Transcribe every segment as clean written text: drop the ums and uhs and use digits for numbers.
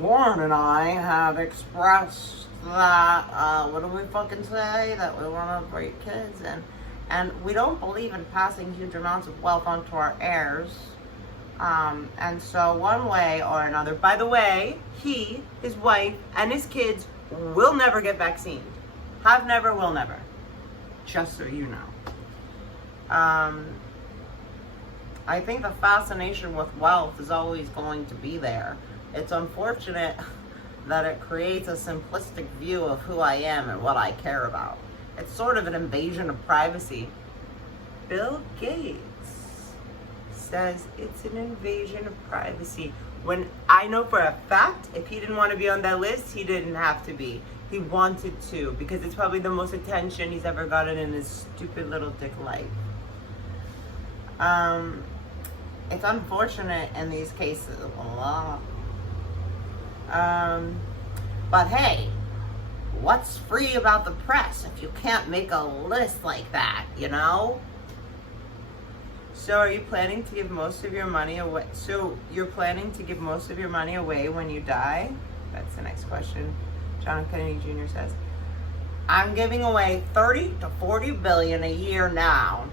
Warren and I have expressed that, what do we fucking say? That we want to breed kids, and we don't believe in passing huge amounts of wealth onto our heirs. And so one way or another, by the way, he, his wife, and his kids will never get vaccinated. Have never, will never. Just so you know. I think the fascination with wealth is always going to be there. It's unfortunate that it creates a simplistic view of who I am and what I care about. It's sort of an invasion of privacy. Bill Gates says it's an invasion of privacy. When I know for a fact, if he didn't want to be on that list, he didn't have to be. He wanted to, because it's probably the most attention he's ever gotten in his stupid little dick life. It's unfortunate in these cases. But hey, what's free about the press if you can't make a list like that, you know? So are you planning to give most of your money away? So you're planning to give most of your money away when you die? That's the next question. John Kennedy Jr. says, I'm giving away 30 to 40 billion a year now.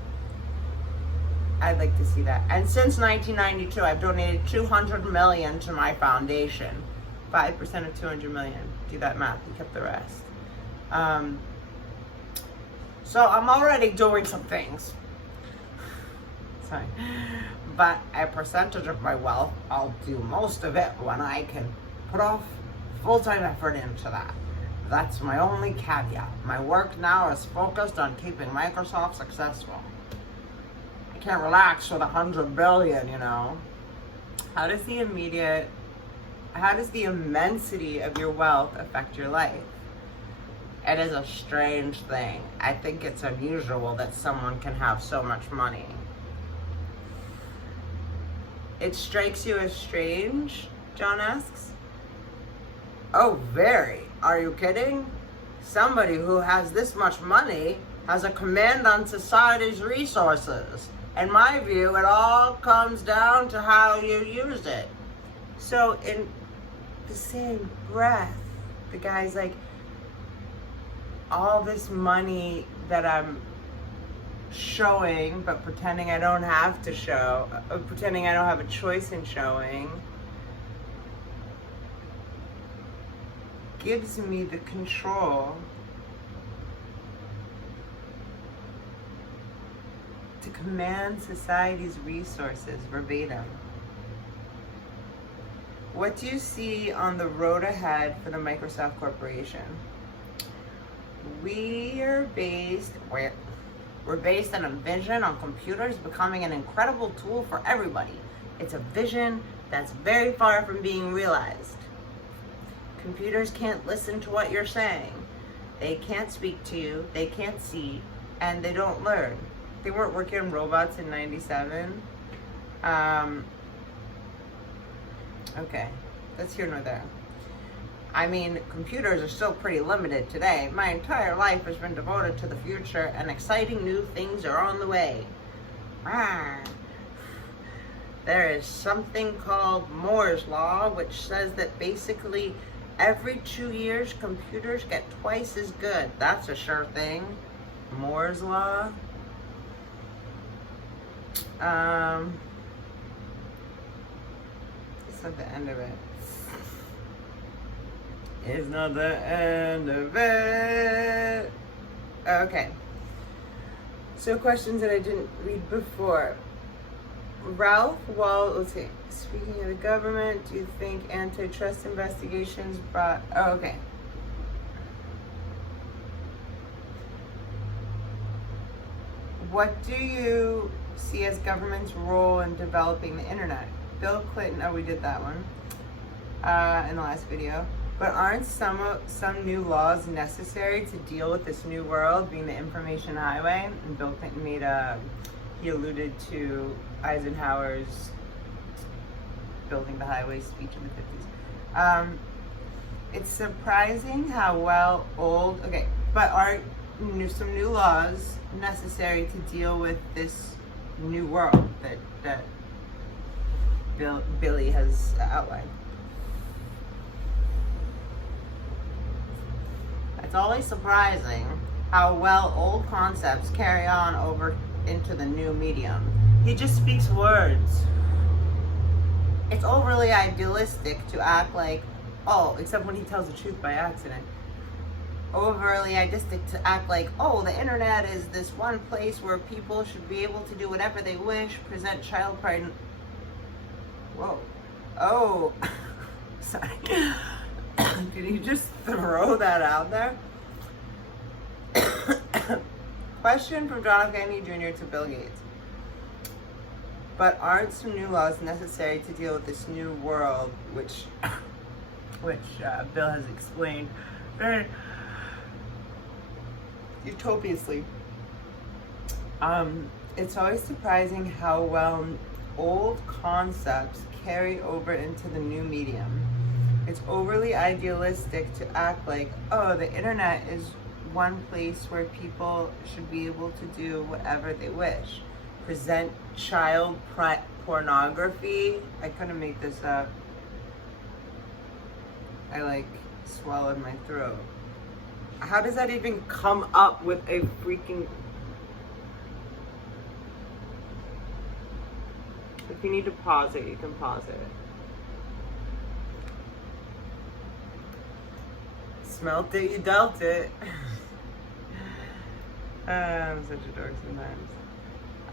I'd like to see that. And since 1992, I've donated 200 million to my foundation. 5% of 200 million. Do that math. You kept the rest. So I'm already doing some things. Sorry. But a percentage of my wealth, I'll do most of it when I can put off full-time effort into that. That's my only caveat. My work now is focused on keeping Microsoft successful. I can't relax with 100 billion, you know. How does the immensity of your wealth affect your life? It is a strange thing. I think it's unusual that someone can have so much money. It strikes you as strange? John asks. Oh, very. Are you kidding? Somebody who has this much money has a command on society's resources. In my view, it all comes down to how you use it. So in the same breath, the guy's like, all this money that I'm showing, but pretending I don't have to show, pretending I don't have a choice in showing, gives me the control to command society's resources verbatim. What do you see on the road ahead for the Microsoft Corporation? We're based on a vision on computers becoming an incredible tool for everybody. It's a vision that's very far from being realized. Computers can't listen to what you're saying. They can't speak to you, they can't see, and they don't learn. They weren't working on robots in 97. Okay, that's here nor there. I mean, computers are still pretty limited today. My entire life has been devoted to the future, and exciting new things are on the way. There is something called Moore's Law, which says that basically every 2 years, computers get twice as good. That's a sure thing. Moore's Law. It's not the end of it. It's not the end of it. Okay. So questions that I didn't read before. Ralph, let's see. Speaking of the government, do you think antitrust investigations brought... Oh, okay. What do you see as government's role in developing the internet? Bill Clinton, we did that one in the last video. But aren't some new laws necessary to deal with this new world, being the information highway? And Bill Clinton he alluded to Eisenhower's building the highway speech in the 50s. It's surprising how but are some new laws necessary to deal with this new world that, Billy has outlined? It's always surprising how well old concepts carry on over into the new medium. He just speaks words. It's overly idealistic to act like, oh, except when he tells the truth by accident. Overly idealistic to act like, oh, the internet is this one place where people should be able to do whatever they wish, present child pride. Whoa. Oh. Sorry. Did he just throw that out there? Question from John F. Kennedy Jr. to Bill Gates. But aren't some new laws necessary to deal with this new world, which Bill has explained very utopiously? It's always surprising how well old concepts carry over into the new medium. It's overly idealistic to act like, oh, the internet is one place where people should be able to do whatever they wish. Present child pornography. I couldn't make this up. I swallowed my throat. How does that even come up with a freaking... If you need to pause it, you can pause it. Smelt it, you dealt it. I'm such a dork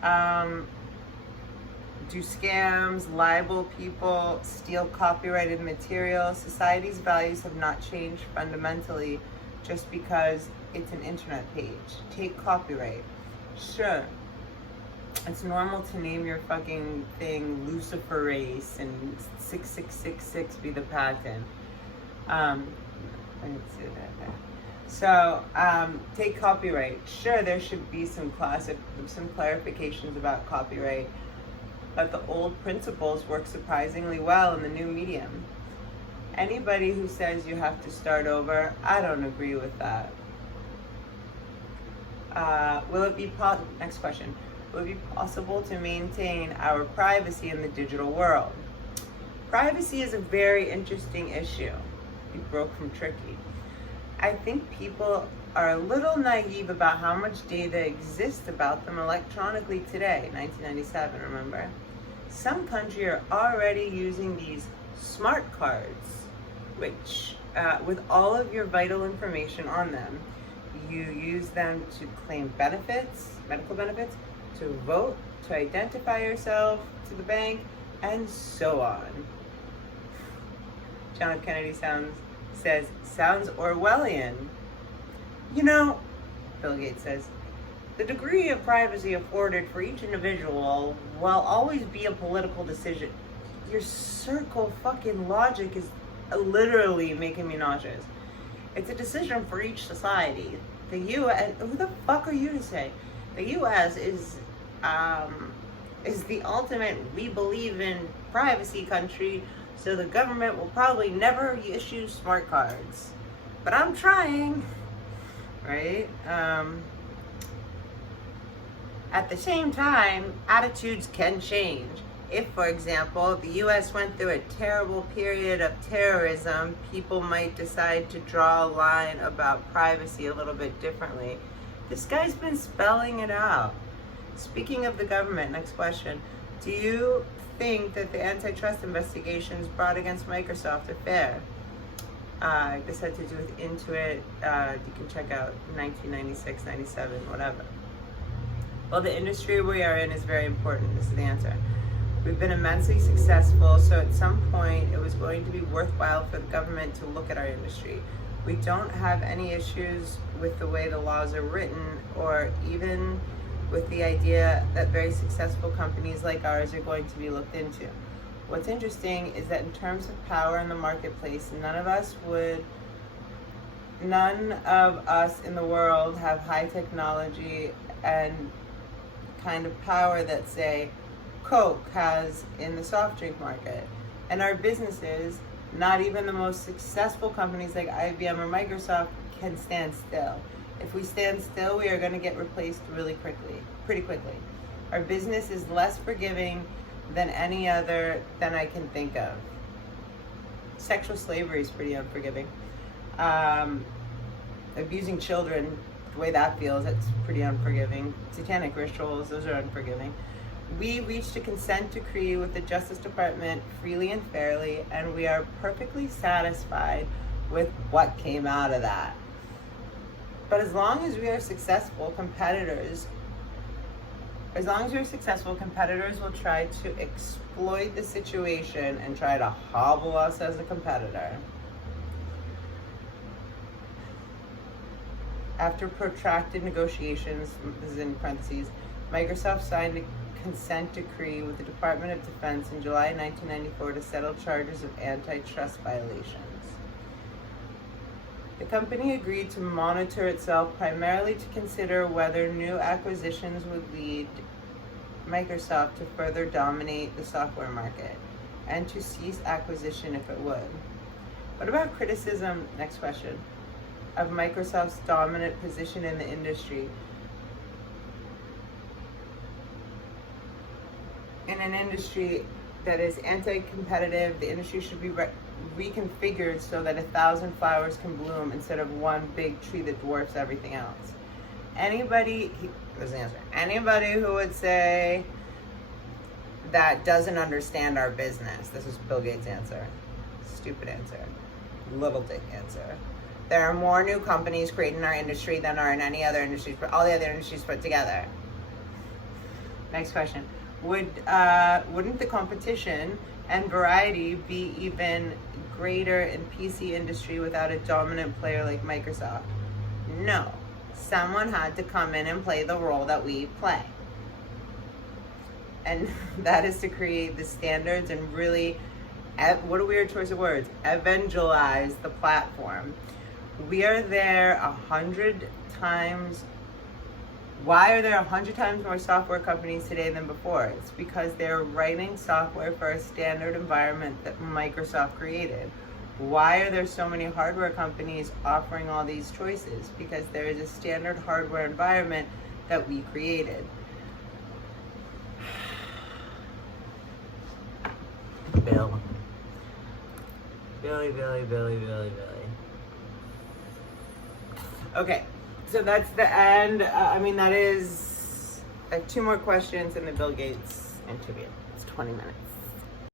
sometimes. Do scams, libel people, steal copyrighted material? Society's values have not changed fundamentally just because it's an internet page. Take copyright. Sure. It's normal to name your fucking thing Luciferase and 6666 be the patent. Let's see that there. So, take copyright. Sure, there should be some clarifications about copyright, but the old principles work surprisingly well in the new medium. Anybody who says you have to start over, I don't agree with that. Next question. Will it be possible to maintain our privacy in the digital world? Privacy is a very interesting issue. We broke from tricky. I think people are a little naive about how much data exists about them electronically today. 1997, remember? Some countries are already using these smart cards, which, with all of your vital information on them, you use them to claim benefits, medical benefits, to vote, to identify yourself to the bank, and so on. John F. Kennedy says, sounds Orwellian. You know, Bill Gates says, the degree of privacy afforded for each individual will always be a political decision. Your circle fucking logic is literally making me nauseous. It's a decision for each society. The U.S., who the fuck are you to say? The U.S. is the ultimate we believe in privacy country, so the government will probably never issue smart cards. But I'm trying, right? At the same time, attitudes can change. If, for example, the U.S. went through a terrible period of terrorism, people might decide to draw a line about privacy a little bit differently. This guy's been spelling it out. Speaking of the government, next question. Do you think that the antitrust investigations brought against Microsoft are fair? This had to do with Intuit. You can check out 1996, 97, whatever. Well, the industry we are in is very important. This is the answer. We've been immensely successful, so at some point it was going to be worthwhile for the government to look at our industry. We don't have any issues with the way the laws are written, or even with the idea that very successful companies like ours are going to be looked into. What's interesting is that in terms of power in the marketplace, none of us in the world have high technology and kind of power that, say, Coke has in the soft drink market. And our businesses, not even the most successful companies like IBM or Microsoft, can stand still. If we stand still, we are going to get replaced pretty quickly. Our business is less forgiving than any other than I can think of. Sexual slavery is pretty unforgiving. Abusing children, the way that feels, it's pretty unforgiving. Satanic rituals, those are unforgiving. We reached a consent decree with the Justice Department freely and fairly, and we are perfectly satisfied with what came out of that. But as long as we are successful, competitors will try to exploit the situation and try to hobble us as a competitor. After protracted negotiations, this is in parentheses, Microsoft signed a consent decree with the Department of Defense in July 1994 to settle charges of antitrust violations. The company agreed to monitor itself primarily to consider whether new acquisitions would lead Microsoft to further dominate the software market and to cease acquisition if it would. What about criticism, next question, of Microsoft's dominant position in the industry? In an industry that is anti-competitive, the industry should be reconfigured so that 1,000 flowers can bloom instead of one big tree that dwarfs everything else. There's the answer. Anybody who would say that doesn't understand our business. This is Bill Gates' answer. Stupid answer. Little dick answer. There are more new companies created in our industry than are in any other industries, but all the other industries put together. Next question. Wouldn't the competition and variety be even greater in PC industry without a dominant player like Microsoft? No. Someone had to come in and play the role that we play. And that is to create the standards and really, what a weird choice of words, evangelize the platform. We are there 100 times. Why are there 100 times more software companies today than before? It's because they're writing software for a standard environment that Microsoft created. Why are there so many hardware companies offering all these choices? Because there is a standard hardware environment that we created. Billy. Okay, so that's the end. That is 2 more questions in the Bill Gates interview. It's 20 minutes.